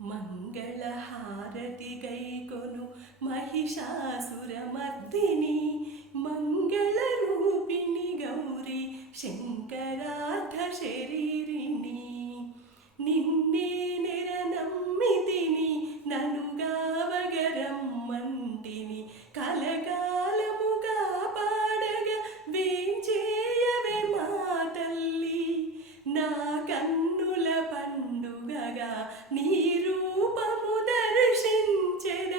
మంగళహారతి గైకొను మహిషాసురమర్దిని మంగళరూపిణి గౌరీ శంకరార్ధ శరీరిణి. నిన్నే నెరనమ్మితిని ననుగావగరమ్మంటిని కలకాలముగా పాడగ వేంచేయవే మా తల్లి. నా కన్నుల పండుగగా నీ రూపము దర్శించెద.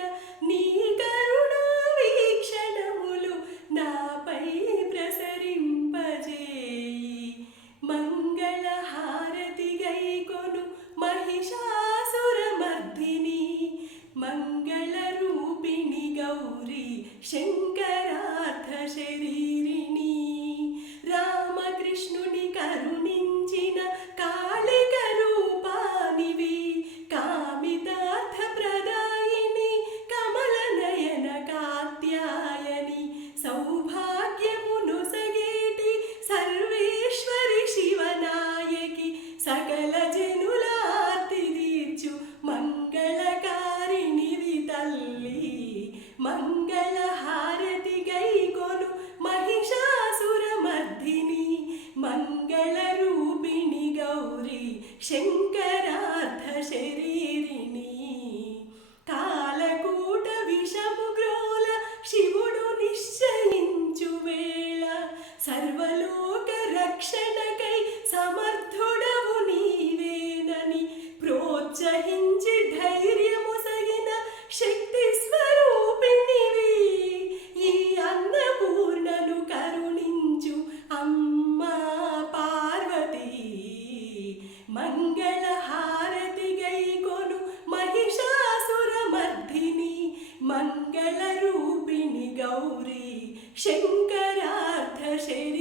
నీ కరుణా వీక్షణములు నాపై ప్రసరింపజేయి. మంగళహారతి గైకొను మహిషాసురమర్దిని మంగళరూపిణి గౌరీ శంకరార్ధ శరీరిణి. రామకృష్ణుని కరుణించిన కాళిక రూపానివి కామితార్థ ప్రదాయిని కమలనయన కాత్యాయని. సౌభాగ్యమును సగేటి సర్వేశ్వరి శివనాయకి సకల జనుల ఆర్తి తీర్చు మంగళకారిణివి తల్లి. మంగళహారతి గైకొను మహిషాసురమర్దిని మంగళరూపిణి గౌరీ శంకరార్ధ శరీరిణి. కాలకూట విషము గ్రోల శివుడు నిశ్చయించు వేళ సర్వలోక రక్షణకై సమర్థుడవు నీవేనని ప్రోత్సహించి ధైర్యము సగిన శక్తి స్వరూపిణివి. ఈ అన్నపూర్ణను కరుణించు అమ్మా పార్వతీ. మంగళహారతి గైకొను మహిషాసురమర్దిని మంగళరూపిణి గౌరీ శంకరార్ధ శరీరిణి.